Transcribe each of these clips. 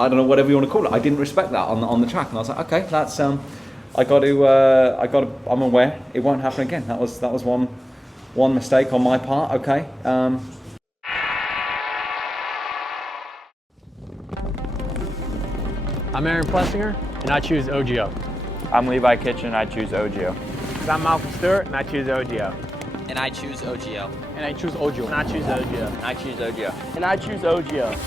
I don't know, whatever you want to call it. I didn't respect that on the track, and I was like, okay, that's I'm aware it won't happen again. That was one mistake on my part. Okay. I'm Aaron Plessinger, and I choose OGO. I'm Levi Kitchen, and I choose OGO. I'm Malcolm Stewart, and I choose OGO. And I choose OGO. And I choose OGO. And I choose OGO. And I choose OGO. And I choose OGO.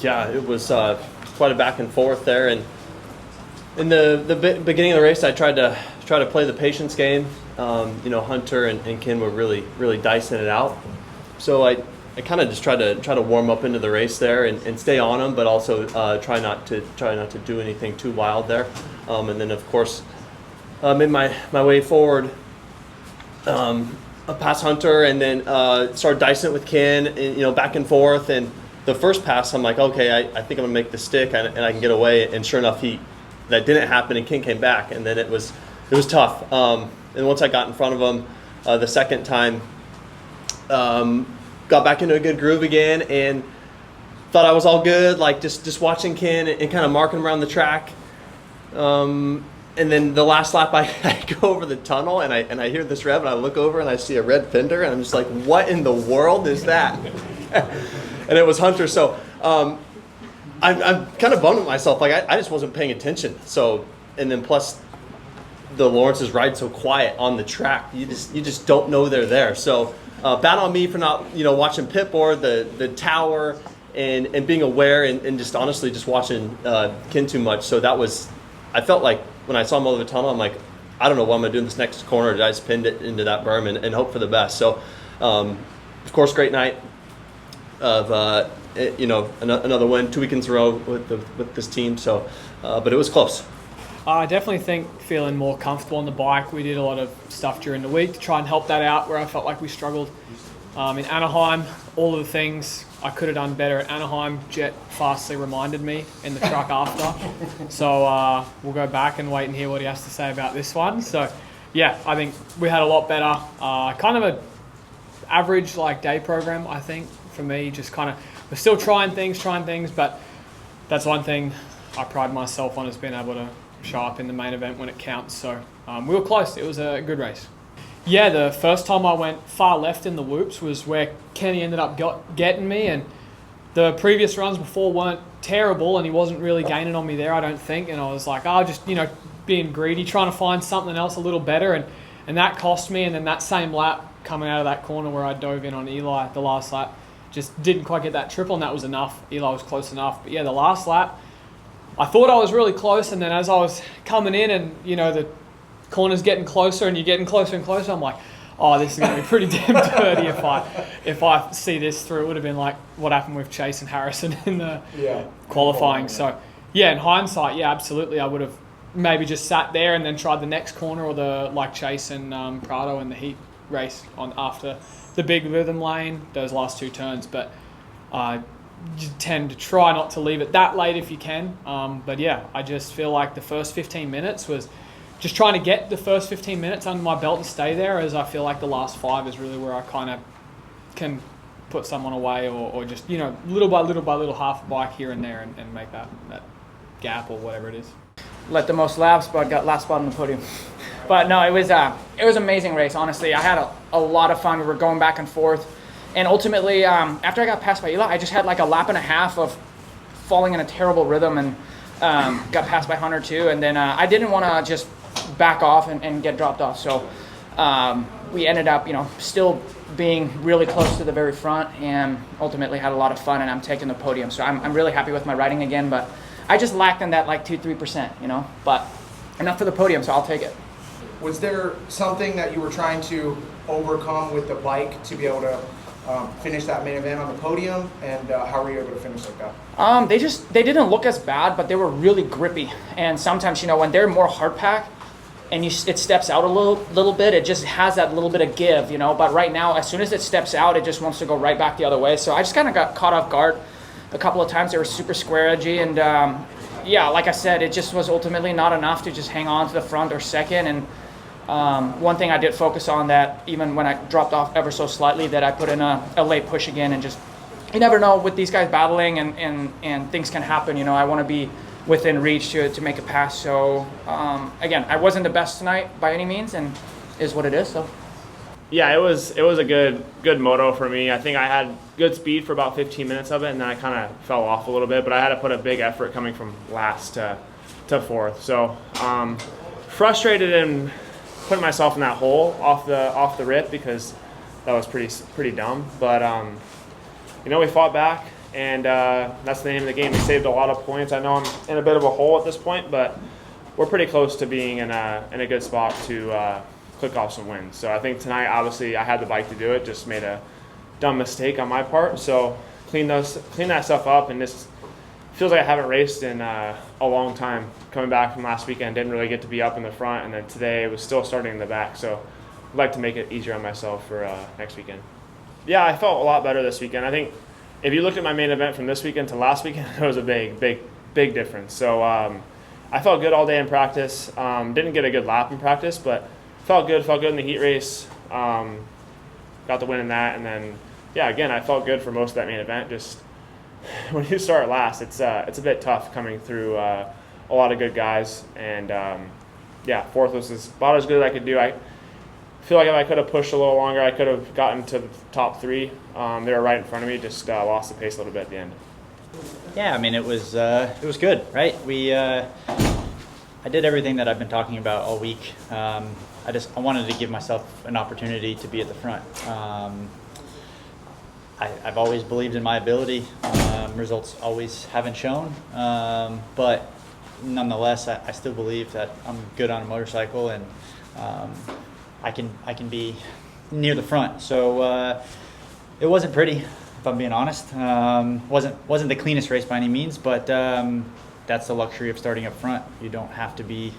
Yeah, it was quite a back and forth there, and in the beginning of the race, I tried to play the patience game. Hunter and Ken were really dicing it out, so I kind of just tried to warm up into the race there and stay on them, but also try not to do anything too wild there, and then of course made my way forward. Past Hunter, and then started dicing it with Ken, and, back and forth. And the first pass, I'm like, okay, I think I'm gonna make the stick, and I can get away. And sure enough, that didn't happen, and Ken came back, and then it was tough. And once I got in front of him the second time, got back into a good groove again, and thought I was all good. Like just watching Ken and kind of marking around the track. And then the last lap, I go over the tunnel, and I hear this rev, and I look over, and I see a red fender, and I'm just like, what in the world is that? And it was Hunter. So I'm kind of bummed at myself. Like I just wasn't paying attention. So, and then plus the Lawrence's ride so quiet on the track, you just don't know they're there. So bad on me for not watching pit board, the tower, and being aware, and just honestly just watching Ken too much. So I felt like when I saw him over the tunnel, I'm like, I don't know what I'm going to do in this next corner. I just pinned it into that berm and hope for the best. So, of course, great night of, another win, 2 weekends in a row with this team. So, but it was close. I definitely think feeling more comfortable on the bike. We did a lot of stuff during the week to try and help that out where I felt like we struggled. In Anaheim, all of the things I could have done better at Anaheim, Jet fastly reminded me in the truck after. So we'll go back and wait and hear what he has to say about this one. So yeah, I think we had a lot better. Kind of a average day program, I think, for me. Just kind of, we're still trying things, but that's one thing I pride myself on, is being able to show up in the main event when it counts. So we were close. It was a good race. Yeah, the first time I went far left in the whoops was where Kenny ended up getting me, and the previous runs before weren't terrible, and he wasn't really gaining on me there, I don't think, and I was like, just, being greedy, trying to find something else a little better, and that cost me. And then that same lap coming out of that corner where I dove in on Eli, the last lap, just didn't quite get that triple, and that was enough. Eli was close enough, but yeah, the last lap, I thought I was really close, and then as I was coming in and, the corner's getting closer and you're getting closer and closer, I'm like, this is going to be pretty damn dirty if I see this through. It would have been like what happened with Chase and Harrison in the qualifying. So yeah, in hindsight, yeah, absolutely, I would have maybe just sat there and then tried the next corner, or like Chase and Prado in the heat race after the big rhythm lane, those last 2 turns. But you tend to try not to leave it that late if you can. But yeah, I just feel like the first 15 minutes was just trying to get the first 15 minutes under my belt and stay there, as I feel like the last 5 is really where I kind of can put someone away, or just, little by little, half a bike here and there, and make that gap or whatever it is. Let the most laps, but got last spot on the podium. But no, it was an amazing race, honestly. I had a lot of fun. We were going back and forth. And ultimately, after I got passed by Eli, I just had like a lap and a half of falling in a terrible rhythm, and got passed by Hunter too. And then I didn't want to just back off and get dropped off. So we ended up, still being really close to the very front, and ultimately had a lot of fun, and I'm taking the podium. So I'm really happy with my riding again, but I just lacked in that 2-3%, but enough for the podium, so I'll take it. Was there something that you were trying to overcome with the bike to be able to finish that main event on the podium, and how were you able to finish like that? They didn't look as bad, but they were really grippy, and sometimes, when they're more hard pack and it steps out a little bit, it just has that little bit of give, but right now, as soon as it steps out, it just wants to go right back the other way. So I just kind of got caught off guard a couple of times. They were super square edgy, and like I said, it just was ultimately not enough to just hang on to the front or second. And one thing I did focus on, that even when I dropped off ever so slightly, that I put in a late push again and just you never know with these guys battling, and things can happen. You know, I want to be within reach to make a pass. So again, I wasn't the best tonight by any means, and is what it is. So. Yeah, it was a good moto for me. I think I had good speed for about 15 minutes of it, and then I kind of fell off a little bit. But I had to put a big effort coming from last to fourth. So frustrated in putting myself in that hole off the rip, because that was pretty dumb. But you know, we fought back, and that's the name of the game. We saved a lot of points. I know I'm in a bit of a hole at this point, but we're pretty close to being in a good spot to click off some wins. So I think tonight, obviously, I had the bike to do it. Just made a dumb mistake on my part. So clean that stuff up, and this feels like I haven't raced in a long time. Coming back from last weekend, didn't really get to be up in the front, and then today it was still starting in the back. So I'd like to make it easier on myself for next weekend. Yeah, I felt a lot better this weekend. I think if you looked at my main event from this weekend to last weekend, there was a big difference. So I felt good all day in practice. Didn't get a good lap in practice, but felt good in the heat race. Got the win in that, and then yeah, again, I felt good for most of that main event. Just when you start last, it's a bit tough coming through a lot of good guys, and yeah, fourth was about as good as I could do. I feel like if I could have pushed a little longer, I could have gotten to the top three. They were right in front of me, just lost the pace a little bit at the end. Yeah, I mean, it was good, right? I did everything that I've been talking about all week. I wanted to give myself an opportunity to be at the front. I've always believed in my ability. Results always haven't shown, but nonetheless, I still believe that I'm good on a motorcycle, and I can be near the front. So it wasn't pretty, if I'm being honest. Wasn't the cleanest race by any means, but that's the luxury of starting up front. You don't have to be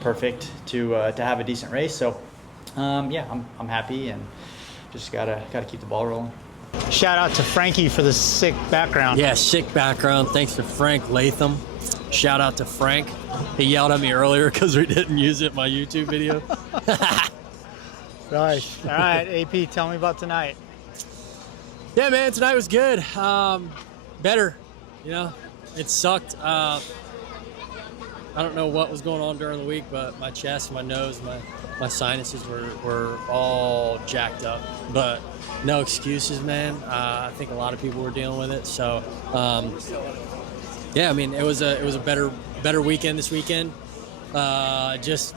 perfect to have a decent race. So yeah, I'm happy, and just gotta keep the ball rolling. Shout out to Frankie for the sick background. Yeah, sick background. Thanks to Frank Latham. Shout out to Frank. He yelled at me earlier because we didn't use it in my YouTube video. Nice. All right, AP, tell me about tonight. Yeah, man, tonight was good. Better, you know. It sucked. I don't know what was going on during the week, but my chest, my nose, my sinuses were all jacked up. But no excuses, man. I think a lot of people were dealing with it. So, yeah, I mean, it was a better weekend this weekend. I just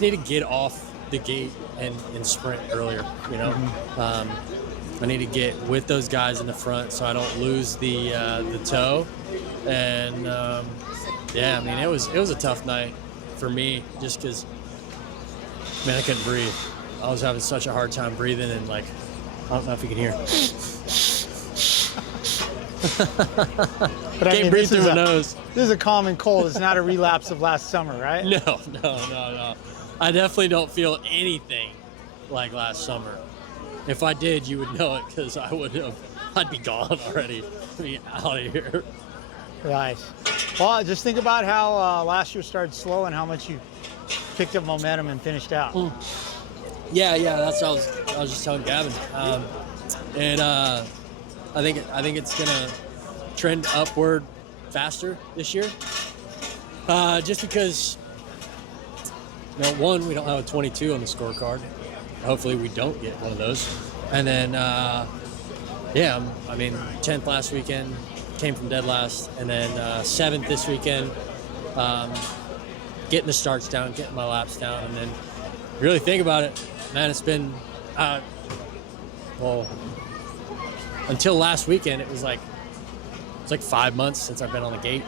need to get off the gate and sprint earlier. You know, I need to get with those guys in the front so I don't lose the toe. And yeah, I mean, it was a tough night for me just because, man, I couldn't breathe. I was having such a hard time breathing, and like, I don't know if you can hear. But Can't breathe through my nose. This is a common cold. It's not a relapse of last summer, right? No. I definitely don't feel anything like last summer. If I did, you would know it, because I'd be gone already. I'd be out of here. Nice. Well, just think about how last year started slow and how much you picked up momentum and finished out. Yeah, that's what I was just telling Gavin. And I think it's gonna trend upward faster this year. Just because, you know, one, we don't have a 22 on the scorecard. Hopefully we don't get one of those. And then, yeah, I mean, 10th last weekend, came from dead last, and then 7th this weekend, getting the starts down, getting my laps down, and then really think about it, man, it's been, well, until last weekend, it's like 5 months since I've been on the gate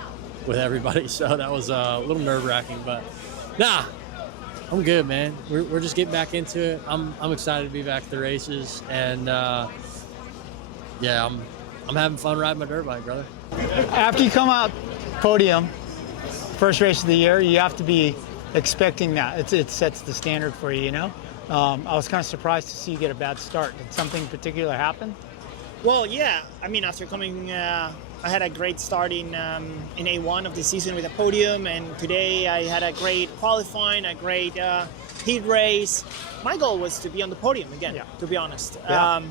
with everybody, so that was a little nerve-wracking, but nah, I'm good, man. We're just getting back into it. I'm excited to be back at the races, and yeah, I'm having fun riding my dirt bike, brother. After you come out podium, first race of the year, you have to be expecting that. It sets the standard for you, you know? I was kind of surprised to see you get a bad start. Did something particular happen? Well, yeah. I mean, after coming, I had a great start in A1 of the season with a podium, and today I had a great qualifying, a great heat race. My goal was to be on the podium again, to be honest. Yeah.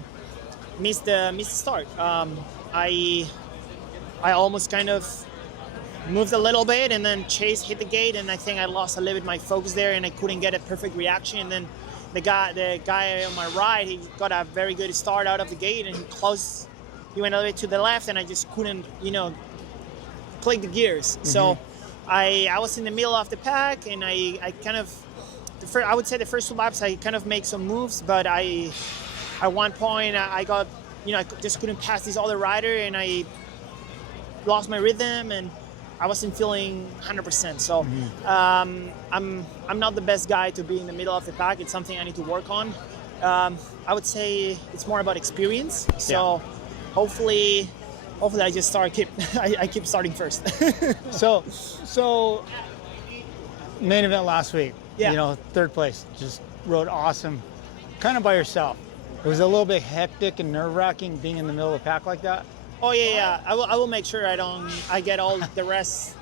missed the start. I almost kind of moved a little bit, and then Chase hit the gate, and I think I lost a little bit my focus there, and I couldn't get a perfect reaction. And then the guy on my right, he got a very good start out of the gate, and he went a little bit to the left, and I just couldn't, click the gears. Mm-hmm. So I was in the middle of the pack, and I kind of, I would say the first 2 laps I kind of make some moves, but at one point I got, I just couldn't pass this other rider, and I lost my rhythm, and I wasn't feeling 100%. So I'm not the best guy to be in the middle of the pack. It's something I need to work on. I would say it's more about experience. So hopefully I just I keep starting first. So main event last week. Yeah. 3rd place, just rode awesome, kind of by yourself. It was a little bit hectic and nerve-wracking being in the middle of the pack like that. Oh yeah. I will make sure I get all the rest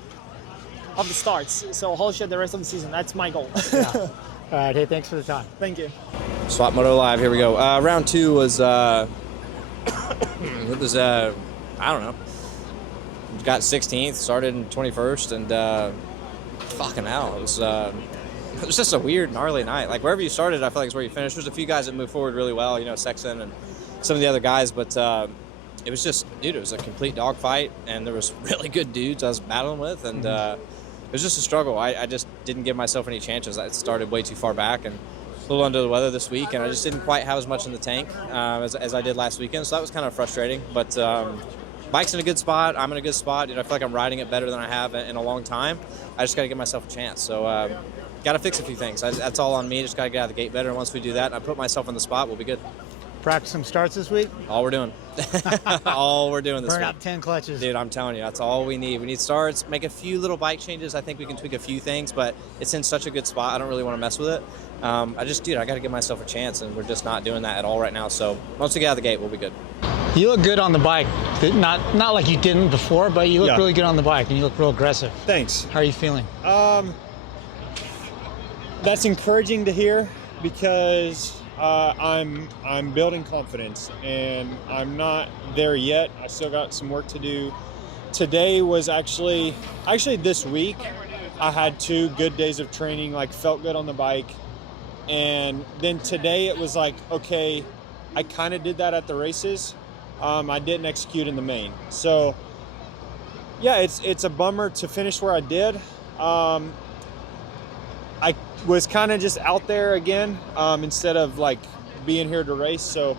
of the starts. So whole shot the rest of the season. That's my goal. All right. Hey, thanks for the time. Thank you. Swap Moto Live. Here we go. Round 2 was it was I don't know. Got 16th, started in 21st, and fucking hell, it was just a weird, gnarly night. Like wherever you started, I feel like is where you finished. There's a few guys that moved forward really well. Sexton and some of the other guys, but. It was just, dude, it was a complete dogfight, and there was really good dudes I was battling with, and it was just a struggle. I just didn't give myself any chances. I started way too far back and a little under the weather this week, and I just didn't quite have as much in the tank as I did last weekend, so that was kind of frustrating. But bike's in a good spot. I'm in a good spot. I feel like I'm riding it better than I have in a long time. I just got to give myself a chance. So got to fix a few things. That's all on me. Just got to get out of the gate better, and once we do that and I put myself in the spot, we'll be good. Practice some starts this week? All we're doing. All we're doing this week. Burn up 10 clutches. Dude, I'm telling you, that's all we need. We need starts, make a few little bike changes. I think we can tweak a few things, but it's in such a good spot. I don't really want to mess with it. I got to give myself a chance, and we're just not doing that at all right now. So once we get out of the gate, we'll be good. You look good on the bike. Not like you didn't before, but you look really good on the bike, and you look real aggressive. Thanks. How are you feeling? That's encouraging to hear because I'm building confidence, and I'm not there yet. I still got some work to do. Today was actually this week I had 2 good days of training, felt good on the bike, and then today it was okay, I kind of did that at the races. I didn't execute in the main, so yeah, it's a bummer to finish where I did. I was kind of just out there again instead of being here to race. So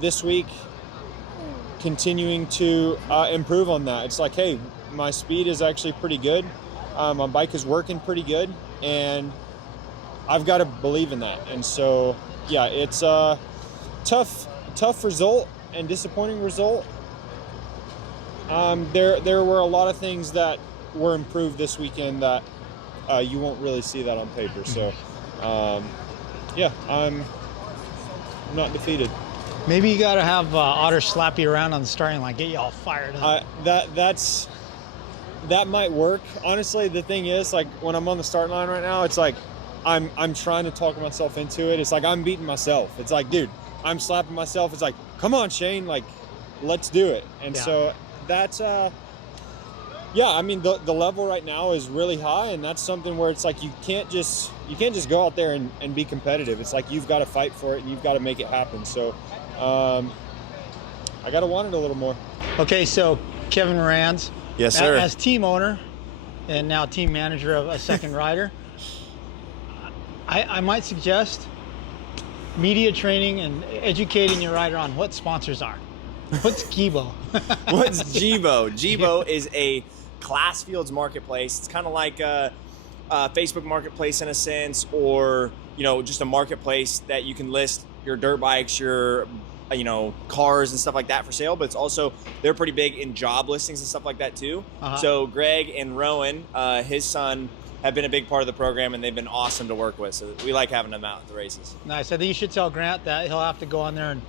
this week, continuing to improve on that. It's hey, my speed is actually pretty good. My bike is working pretty good, and I've got to believe in that. And so, yeah, it's a tough result and disappointing result. There were a lot of things that were improved this weekend that you won't really see that on paper. So, yeah, I'm not defeated. Maybe you got to have Otter slap you around on the starting line, get you all fired up. That might work. Honestly, the thing is, when I'm on the starting line right now, it's I'm trying to talk myself into it. It's I'm beating myself. It's dude, I'm slapping myself. It's come on, Shane, let's do it. And so that's yeah, I mean the level right now is really high, and that's something where it's you can't just go out there and be competitive. It's you've got to fight for it, and you've got to make it happen. So I got to want it a little more. Okay, so Kevin Moranz, yes sir, as team owner and now team manager of a second rider, I might suggest media training and educating your rider on what sponsors are. What's Gibo? What's Gibo? Gibo is a class fields marketplace. It's kind of like a Facebook marketplace in a sense, or just a marketplace that you can list your dirt bikes, your cars and stuff like that for sale. But it's also, they're pretty big in job listings and stuff like that too. So Greg and Rowan, his son, have been a big part of the program, and they've been awesome to work with. So we like having them out at the races. Nice. I think you should tell Grant that he'll have to go on there and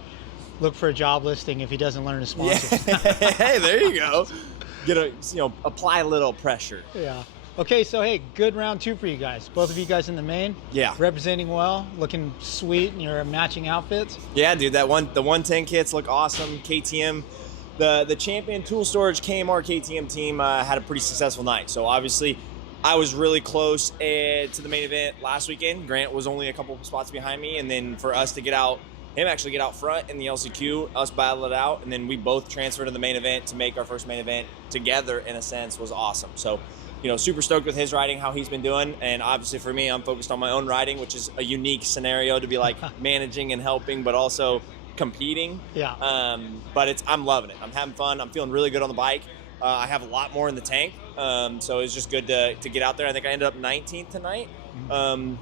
look for a job listing if he doesn't learn to sponsor. Yeah. Hey, there you go. Apply a little pressure. Yeah. Okay, so hey, good round 2 for you guys. Both of you guys in the main. Yeah. Representing well, looking sweet in your matching outfits. Yeah, dude, the 110 kits look awesome. KTM, the Champion Tool Storage KMR KTM team had a pretty successful night. So obviously, I was really close to the main event last weekend. Grant was only a couple spots behind me, and then for us to get out, him actually get out front in the LCQ, us battle it out, and then we both transferred to the main event to make our first main event together. In a sense, was awesome. So, super stoked with his riding, how he's been doing. And obviously for me, I'm focused on my own riding, which is a unique scenario to be like managing and helping, but also competing. Yeah. But I'm loving it. I'm having fun. I'm feeling really good on the bike. I have a lot more in the tank. So it's just good to get out there. I think I ended up 19th tonight.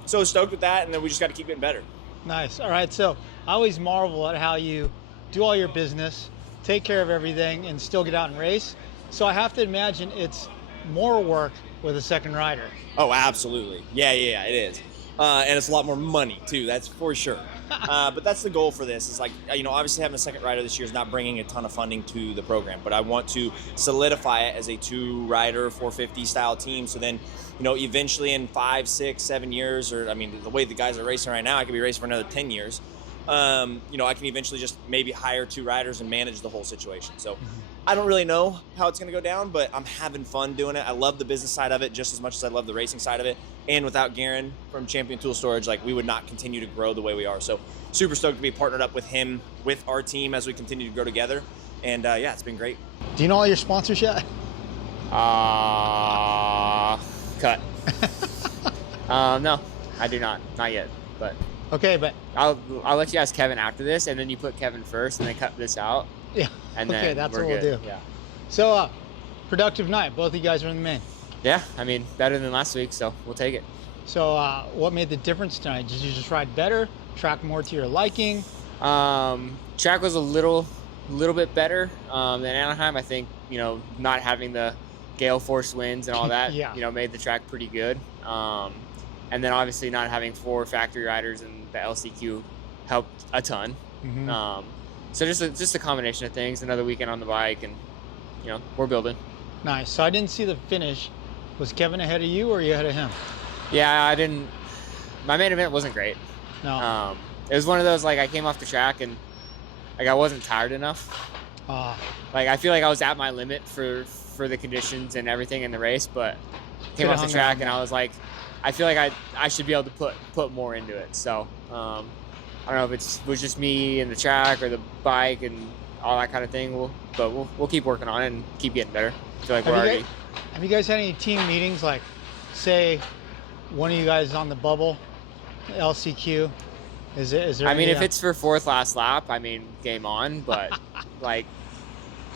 So stoked with that. And then we just got to keep getting better. Nice. All right. So I always marvel at how you do all your business, take care of everything, and still get out and race. So I have to imagine it's more work with a second rider. Oh, absolutely. Yeah, it is. And it's a lot more money too, that's for sure. But that's the goal for this, is like, obviously having a second rider this year is not bringing a ton of funding to the program, but I want to solidify it as a 2-rider 450 style team. So then, eventually in 5, 6, 7 years, or the way the guys are racing right now, I could be racing for another 10 years. I can eventually just maybe hire 2 riders and manage the whole situation. So I don't really know how it's going to go down, but I'm having fun doing it. I love the business side of it just as much as I love the racing side of it. And without Garen from Champion Tool Storage, we would not continue to grow the way we are. So super stoked to be partnered up with him, with our team as we continue to grow together. And it's been great. Do you know all your sponsors yet? Cut. No, I do not. Not yet, but. Okay, but I'll let you ask Kevin after this, and then you put Kevin first, and then cut this out. Yeah. And then okay, that's we're what we'll good. do. Yeah. So, productive night. Both of you guys are in the main. Yeah, better than last week, so we'll take it. So, what made the difference tonight? Did you just ride better? Track more to your liking? Track was a little bit better than Anaheim. I think not having the gale force winds and all that, made the track pretty good. And then obviously not having 4 factory riders in the LCQ helped a ton. Mm-hmm. So just a combination of things. Another weekend on the bike, and we're building. Nice. So I didn't see the finish. Was Kevin ahead of you, or are you ahead of him? Yeah, I didn't. My main event wasn't great. No. It was one of those, I came off the track and I wasn't tired enough. I feel like I was at my limit for the conditions and everything in the race, but came off the track and I was like, I feel like I should be able to put more into it. So I don't know if it was just me and the track or the bike and all that kind of thing. We'll keep working on it and keep getting better. I feel like have you guys had any team meetings? Like, say, one of you guys is on the bubble, LCQ. Is there? If it's for 4th last lap, game on. But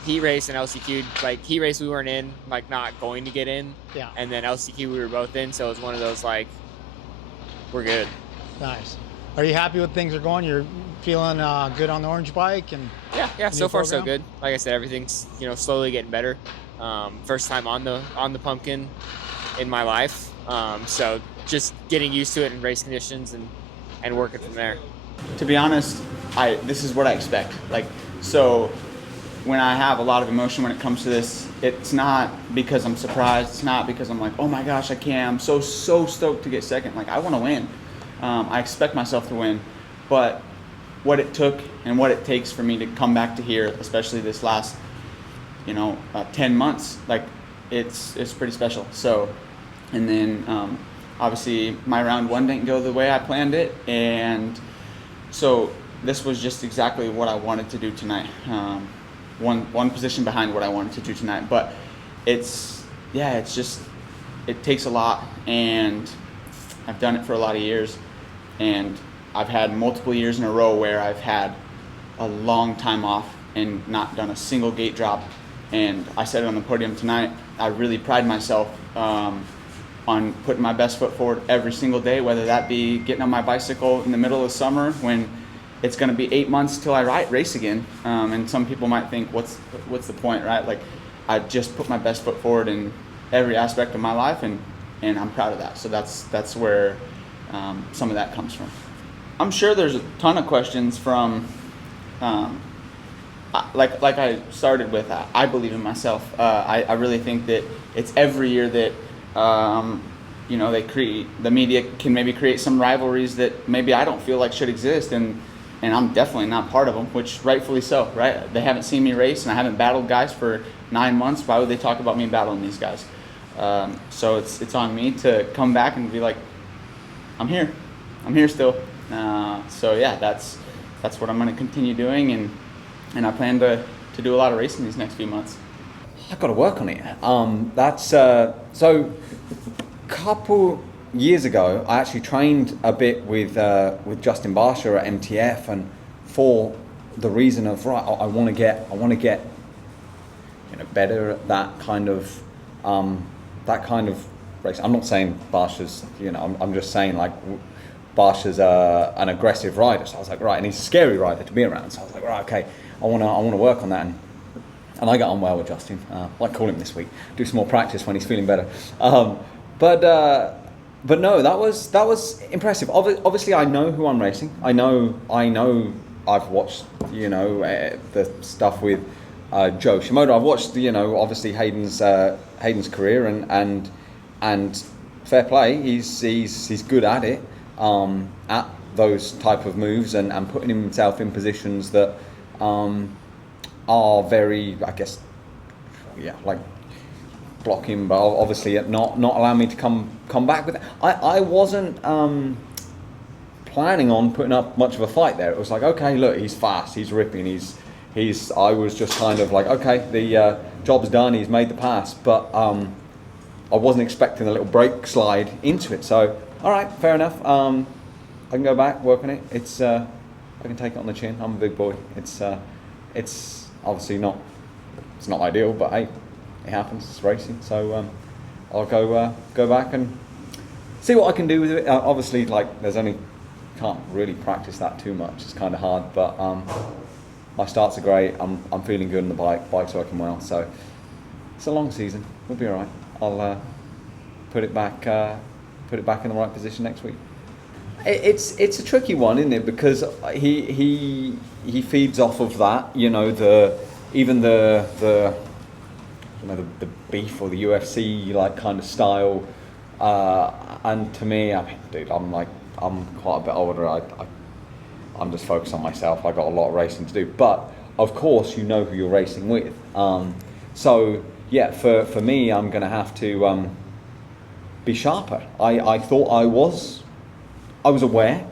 heat race and LCQ, heat race we weren't in, not going to get in. Yeah. And then LCQ we were both in, so it was one of those we're good. Nice. Are you happy with things are going? You're feeling good on the orange bike and yeah. So far so good. Like I said, everything's slowly getting better. First time on the pumpkin in my life. So just getting used to it in race conditions and working from there. To be honest, this is what I expect. So when I have a lot of emotion when it comes to this, it's not because I'm surprised. It's not because I'm like, oh my gosh, I can't. I'm so stoked to get second. I want to win. I expect myself to win. But what it took and what it takes for me to come back to here, especially this last, 10 months, it's pretty special. So, and then obviously my round 1 didn't go the way I planned it. And so this was just exactly what I wanted to do tonight. One position behind what I wanted to do tonight, but it takes a lot, and I've done it for a lot of years, and I've had multiple years in a row where I've had a long time off and not done a single gate drop. And I said it on the podium tonight, I really pride myself on putting my best foot forward every single day, whether that be getting on my bicycle in the middle of summer when it's going to be 8 months till I race again. And some people might think, what's the point, right? I just put my best foot forward in every aspect of my life, and I'm proud of that. So that's where some of that comes from. I'm sure there's a ton of questions from, like I started with, I believe in myself. I really think that it's every year that you know, the media can maybe create some rivalries that maybe I don't feel like should exist, and I'm definitely not part of them, which rightfully so, right? They haven't seen me race, and I haven't battled guys for 9 months. Why would they talk about me battling these guys? So it's on me to come back and be like, I'm here still. So yeah, that's what I'm going to continue doing, and I plan to do a lot of racing these next few months. I've got to work on it. That's so. Couple years ago, I actually trained a bit with Justin Barsha at MTF, and for the reason of I want to get better at that kind of race. I'm not saying Barsha's, I'm just saying like Barsha's an aggressive rider. So I was like, right, and he's a scary rider to be around. So I was like, right, okay, I want to work on that, and I got on well with Justin. I might call him this week, do some more practice when he's feeling better. But no, that was impressive. Obviously, I know who I'm racing. I know. I've watched, the stuff with Joe Shimoda. I've watched, obviously Hayden's career, and fair play. He's good at it, at those type of moves, and putting himself in positions that are very, I guess, like blocking, but obviously not allowing me to come back with it. I wasn't planning on putting up much of a fight there. It was like, okay, look, he's fast, he's ripping, he's. I was just kind of like, okay, the job's done, he's made the pass, but I wasn't expecting a little brake slide into it. So, all right, fair enough. I can go back, work on it. It's I can take it on the chin. I'm a big boy. It's obviously not. It's not ideal, but hey, it happens. It's racing. So I'll go back and see what I can do with it. Obviously, like can't really practice that too much. It's kind of hard, but my starts are great. I'm feeling good on the bike. Bike's working well. So it's a long season. We'll be all right. I'll put it back in the right position next week. It's a tricky one, isn't it? Because he feeds off of that. The beef or the UFC like kind of style. And to me, I mean, dude, I'm quite a bit older. I'm just focused on myself. I got a lot of racing to do, but of course, you know who you're racing with. So yeah, for me, I'm going to have to be sharper. I thought I was aware,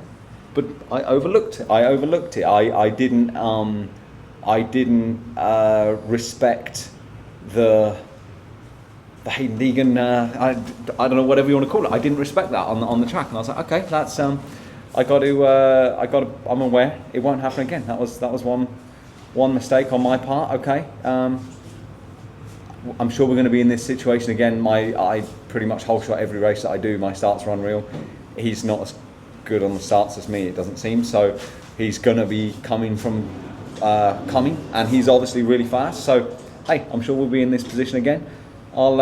but I overlooked it. I didn't respect the Hayden Deegan. I don't know, whatever you want to call it. I didn't respect that on the track, and I was like, okay, that's I'm aware it won't happen again. That was one mistake on my part. Okay. I'm sure we're going to be in this situation again. I pretty much whole shot every race that I do. My starts are unreal. He's not as good on the starts as me, it doesn't seem. So he's going to be coming, and he's obviously really fast. So hey, I'm sure we'll be in this position again. I'll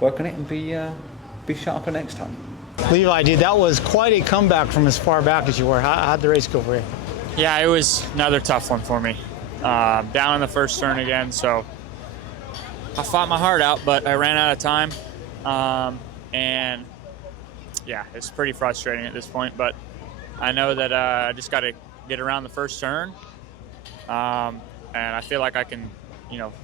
work on it and be sharper next time. Levi, dude, that was quite a comeback from as far back as you were. How'd the race go for you? Yeah, it was another tough one for me. Down in the first turn again, so I fought my heart out, but I ran out of time. And yeah, it's pretty frustrating at this point, but I know that I just got to get around the first turn. And I feel like I can,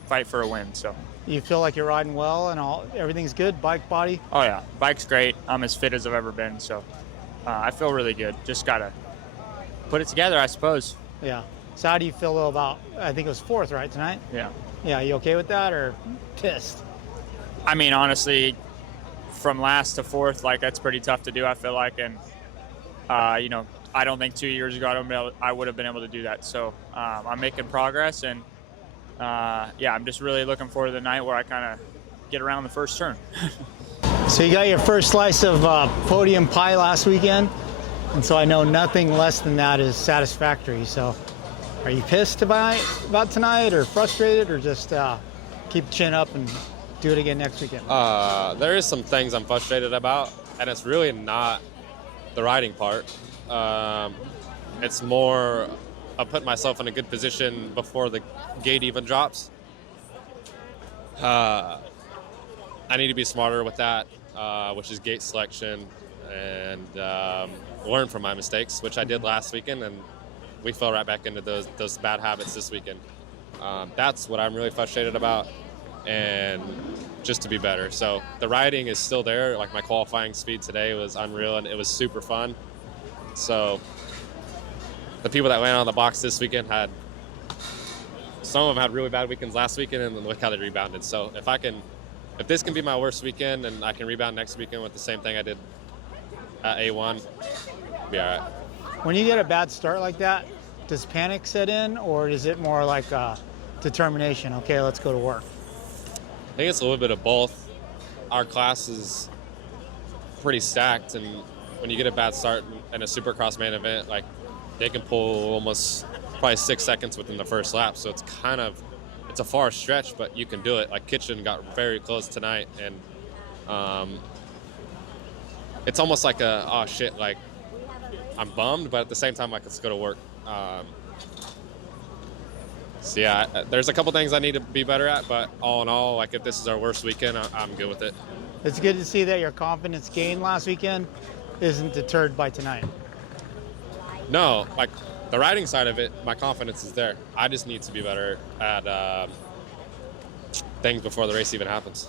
fight for a win, so. You feel like you're riding well and everything's good, bike, body? Oh yeah, bike's great. I'm as fit as I've ever been, so I feel really good. Just got to put it together, I suppose. Yeah. So how do you feel though about, I think it was fourth, right, tonight? Yeah. Yeah, you okay with that or pissed? I mean, honestly, from last to fourth, like that's pretty tough to do, I feel like. And, I don't think 2 years ago I would have been able to do that. So I'm making progress, and I'm just really looking forward to the night where I kind of get around the first turn. So you got your first slice of podium pie last weekend, and so I know nothing less than that is satisfactory. So are you pissed about tonight, or frustrated, or just keep the chin up and do it again next weekend? There is some things I'm frustrated about, and it's really not the riding part. It's more I put myself in a good position before the gate even drops. I need to be smarter with that, which is gate selection, and learn from my mistakes, which I did last weekend, and we fell right back into those bad habits this weekend. That's what I'm really frustrated about, and just to be better. So the riding is still there. Like, my qualifying speed today was unreal, and it was super fun. So the people that went on the box this weekend some of them had really bad weekends last weekend, and look how they rebounded. So if this can be my worst weekend and I can rebound next weekend with the same thing I did at A1, I'll be all right. When you get a bad start like that, does panic set in, or is it more like determination? Okay, let's go to work. I think it's a little bit of both. Our class is pretty stacked, and when you get a bad start in a Supercross main event, like, they can pull almost probably 6 seconds within the first lap. So it's a far stretch, but you can do it. Like, Kitchen got very close tonight, and it's almost like oh shit, like, I'm bummed, but at the same time, like, let's go to work. So yeah, there's a couple things I need to be better at, but all in all, like, if this is our worst weekend, I'm good with it. It's good to see that your confidence gained last weekend isn't deterred by tonight. No, like, the riding side of it, my confidence is there. I just need to be better at things before the race even happens.